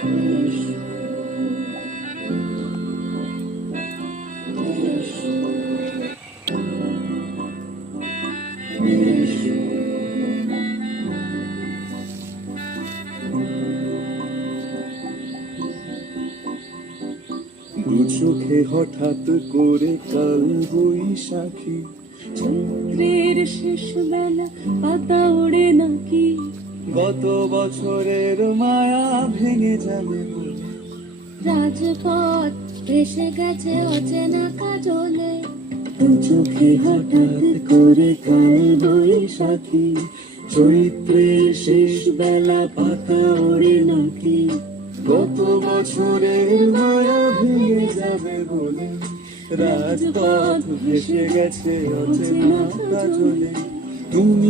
দু চোখে হঠাৎ করে কাল বৈশাখী, চৈত্রের শেষ বেলা পাতা ওড়ে নাকি, গত বছরের মায়া ভেঙে যাবে বলে। রাজপথ ভেসে গেছে অচেনা কাজলে, দু চোখে হঠাৎ করে কাল বৈশাখী, চৈত্রের শেষ বেলা পাতা ওড়ে নাকি, গত বছরের মায়া ভেঙে যাবে বলে। রাজপথ ভেসে গেছে অচেনা কাজলে, তুমি